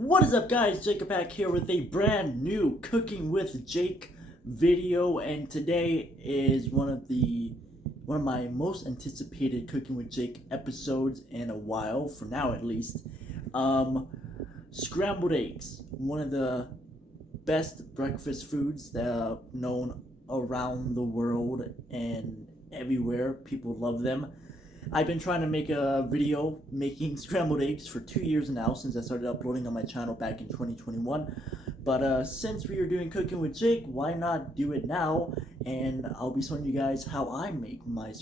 What is up, guys? Jacob back here with a brand new Cooking with Jake video, and today is one of my most anticipated Cooking with Jake episodes in a while, for now at least. Scrambled eggs, one of the best breakfast foods that are known around the world and everywhere. People love them. I've been trying to make a video making scrambled eggs for 2 years now, since I started uploading on my channel back in 2021. But since we are doing Cooking with Jake, why not do it now? And I'll be showing you guys how I make my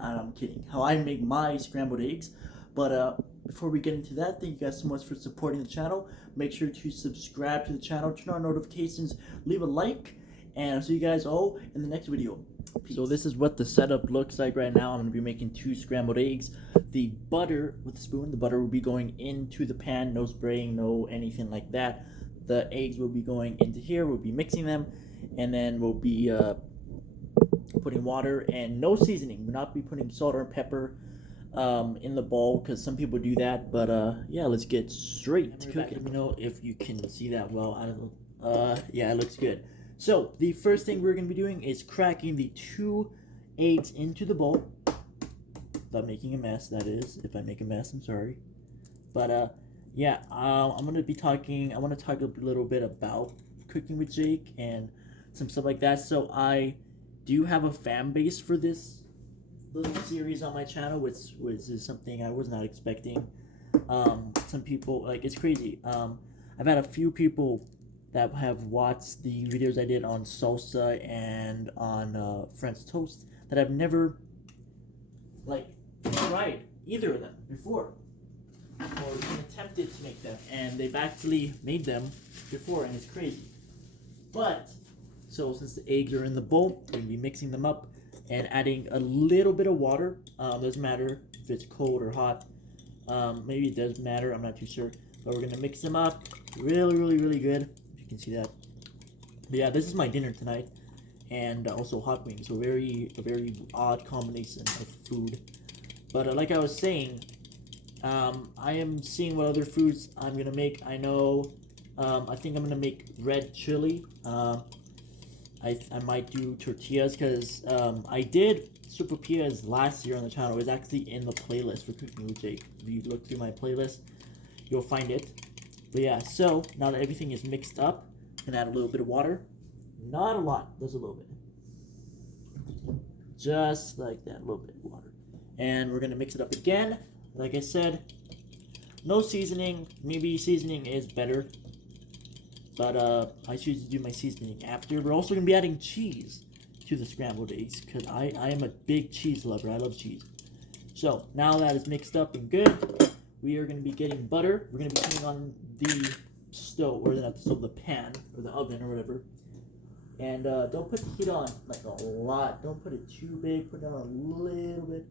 I'm kidding, how I make my scrambled eggs. But before we get into that, thank you guys so much for supporting the channel. Make sure to subscribe to the channel, turn on notifications, leave a like, and I'll see you guys all in the next video. Peace. So this is what the setup looks like right now. I'm going to be making 2 scrambled eggs. The butter, with a spoon, the butter will be going into the pan. No spraying, no anything like that. The eggs will be going into here. We'll be mixing them, and then we'll be putting water and no seasoning. We'll not be putting salt or pepper in the bowl, because some people do that. But yeah, let's get straight to cooking. Let me know if you can see that well. I don't know. Yeah, it looks good. So the first thing we're going to be doing is cracking the 2 eggs into the bowl. Without making a mess, that is. If I make a mess, I'm sorry. But yeah, I'm going to be talking, I want to talk a little bit about Cooking with Jake and some stuff like that. So I do have a fan base for this little series on my channel, which is something I was not expecting. Some people, like, it's crazy. I've had a few people that have watched the videos I did on salsa and on French toast that I've never, like, tried either of them before, or even attempted to make them, and they've actually made them before, and it's crazy. But so since the eggs are in the bowl, we're gonna be mixing them up and adding a little bit of water. Doesn't matter if it's cold or hot. Maybe it does matter, I'm not too sure. But we're gonna mix them up really good. You can see that. But yeah, this is my dinner tonight, and also hot wings. So a very odd combination of food. But like I was saying, I am seeing what other foods I'm gonna make. I know, I think I'm gonna make red chili. I might do tortillas, because I did sopapillas last year on the channel. It was actually in the playlist for Cooking with Jake. If you look through my playlist, you'll find it. But yeah, so now that everything is mixed up, I'm gonna add a little bit of water. Not a lot, just a little bit. Just like that, a little bit of water. And we're gonna mix it up again. Like I said, no seasoning. Maybe seasoning is better, but I choose to do my seasoning after. We're also gonna be adding cheese to the scrambled eggs, because I am a big cheese lover. I love cheese. So now that it's mixed up and good, we are going to be getting butter. We're going to be putting on the stove, or not the stove, the pan, or the oven, or whatever. And don't put the heat on like a lot. Don't put it too big. Put it on a little bit.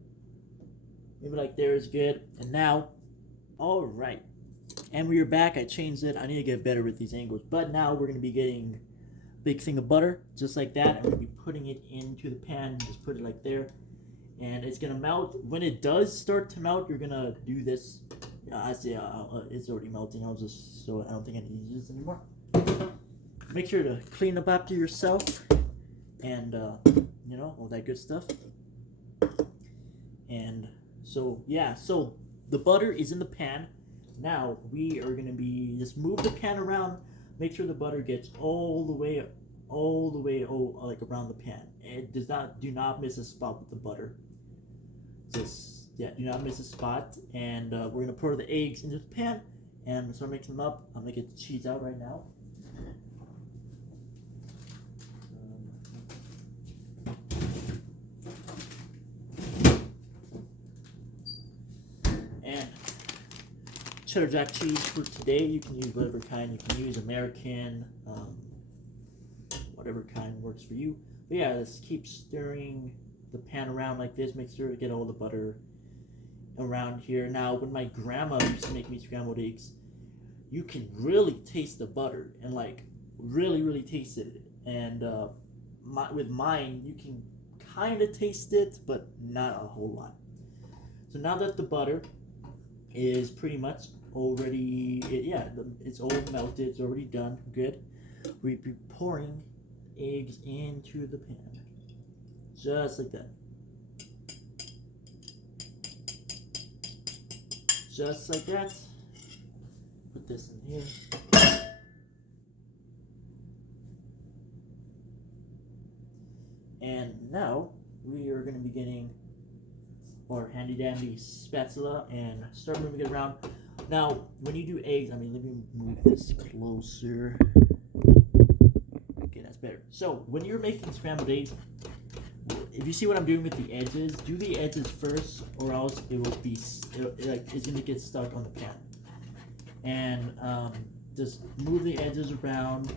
Maybe like there is good. And now, all right. And we are back. I changed it. I need to get better with these angles. But now we're going to be getting a big thing of butter, just like that. And we're going to be putting it into the pan. Just put it like there. And it's gonna melt. When it does start to melt, you're gonna do this. It's already melting. So I don't think I need to use this anymore. Make sure to clean up after yourself, and you know, all that good stuff. And so yeah, so the butter is in the pan. Now we are gonna be just move the pan around. Make sure the butter gets all the way like around the pan. It do not miss a spot with the butter. Just, yeah, do not miss a spot. And we're gonna pour the eggs into the pan and start mixing them up. I'm gonna get the cheese out right now. And cheddar jack cheese for today. You can use whatever kind. You can use American, whatever kind works for you. But yeah, let's keep stirring the pan around like this. Make sure to get all the butter around here. Now, when my grandma used to make me scrambled eggs, you can really taste the butter, and like really taste it. And with mine, you can kind of taste it, but not a whole lot. So now that the butter is pretty much already, yeah, it's all melted. It's already done. Good. We'll be pouring eggs into the pan, just like that. Just like that. Put this in here. And now we are going to be getting our handy dandy spatula and start moving it around. Now, when you do eggs, let me move this closer. Okay, that's better. So, when you're making scrambled eggs, if you see what I'm doing with the edges, do the edges first, or else it will be it's gonna get stuck on the pan. And just move the edges around.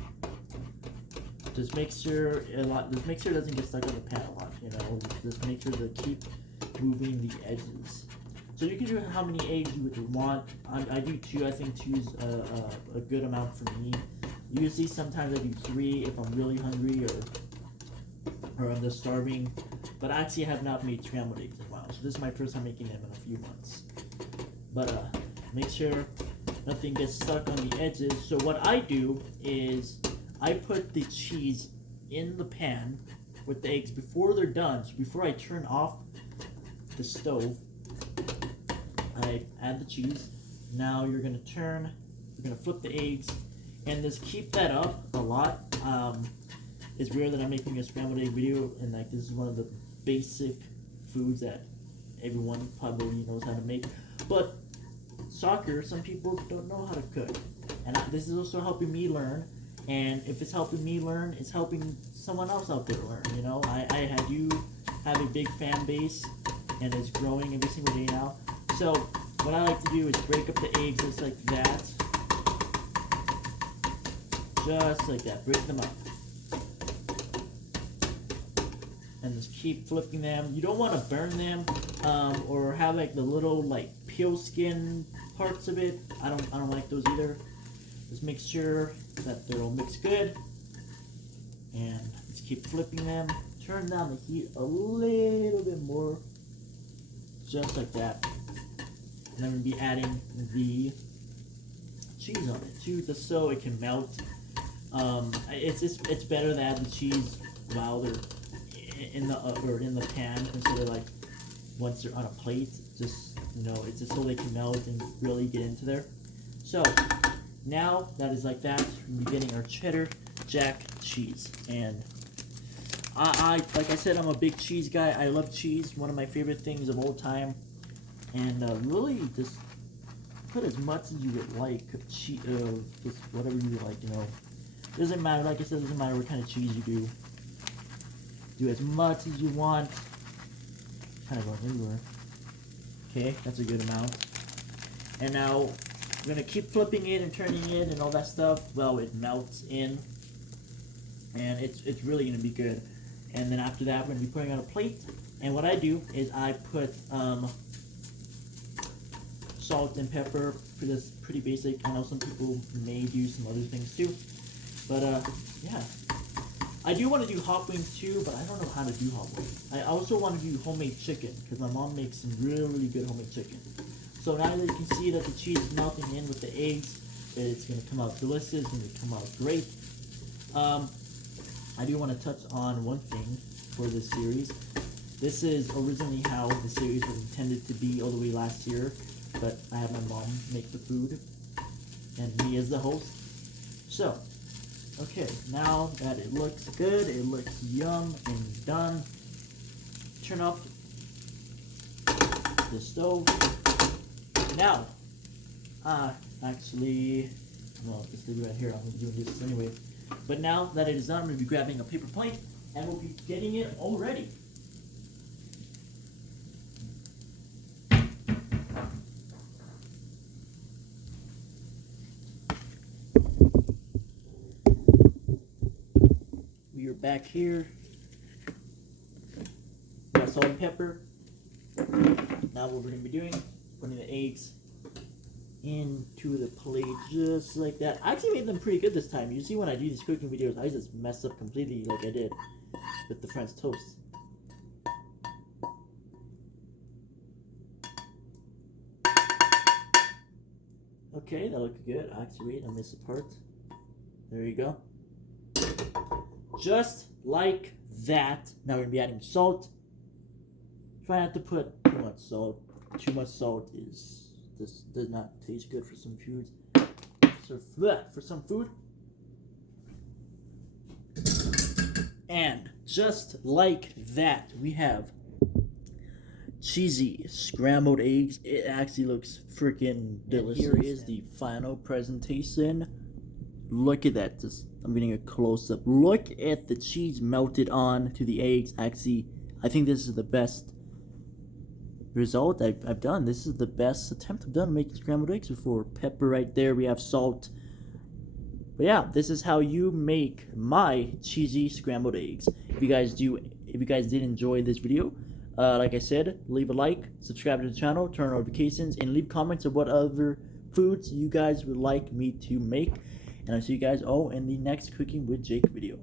Just make sure it doesn't get stuck on the pan a lot. You know, just make sure to keep moving the edges. So you can do how many eggs you would want. I do 2. I think 2 is a good amount for me. Usually, sometimes I do 3 if I'm really hungry or I'm just starving. But actually, I have not made scrambled eggs in a while. So this is my first time making them in a few months. But make sure nothing gets stuck on the edges. So what I do is I put the cheese in the pan with the eggs before they're done. So before I turn off the stove, I add the cheese. Now you're gonna flip the eggs, and just keep that up a lot. It's rare that I'm making a scrambled egg video, and like this is one of the basic foods that everyone probably knows how to make. But soccer, some people don't know how to cook, and this is also helping me learn. And if it's helping me learn, it's helping someone else out there learn. You know, I do have a big fan base, and it's growing every single day now. So what I like to do is break up the eggs just like that. Just like that. Break them up. And just keep flipping them. You don't want to burn them or have like the little like peel skin parts of it. I don't like those either. Just make sure that they're all mixed good. And just keep flipping them. Turn down the heat a little bit more. Just like that. And I'm going to be adding the cheese on it too, just so it can melt. It's better to add the cheese while they're in the pan instead of like once they're on a plate. Just it's just so they can melt and really get into there. So now that is like that, we're getting our cheddar jack cheese. And I like I said, I'm a big cheese guy. I love cheese, one of my favorite things of all time. And really just put as much as you would like, just whatever you like, Doesn't matter, like I said, doesn't matter what kind of cheese you do. Do as much as you want. Kind of going everywhere. Okay, that's a good amount. And now we're gonna keep flipping it and turning it and all that stuff. Well, it melts in, and it's really gonna be good. And then after that, we're gonna be putting on a plate. And what I do is I put salt and pepper. That's pretty basic. I know some people may do some other things too, but yeah. I do want to do hot wings too, but I don't know how to do hot wings. I also want to do homemade chicken because my mom makes some really good homemade chicken. So now that you can see that the cheese is melting in with the eggs, it's going to come out delicious. It's going to come out great. I do want to touch on one thing for this series. This is originally how the series was intended to be all the way last year, but I had my mom make the food and me as the host. So, okay, now that it looks good, it looks yum and done, turn off the stove. Now, actually, well, let's leave it right here. I'm going to be doing this anyway. But now that it is done, I'm going to be grabbing a paper plate and we'll be getting it all ready. We are back here. Got salt and pepper. Now what we're going to be doing, putting the eggs into the plate just like that. I actually made them pretty good this time. You see when I do these cooking videos, I just mess up completely like I did with the French toast. Okay, that looked good. Actually, wait, I missed a part. There you go. Just like that. Now we're gonna be adding salt. Try not to put too much salt. Too much salt does not taste good for some foods. So for some food. And just like that, we have cheesy scrambled eggs. It actually looks freaking delicious. And here is the final presentation. Look at that. I'm getting a close-up. Look at the cheese melted on to the eggs. Actually, I think this is the best result I've done. This is the best attempt I've done making scrambled eggs before. Pepper right there. We have salt. But yeah, this is how you make my cheesy scrambled eggs. If you guys did enjoy this video, like I said, leave a like, subscribe to the channel, turn on notifications, and leave comments of what other foods you guys would like me to make. And I'll see you guys all in the next Cooking with Jake video.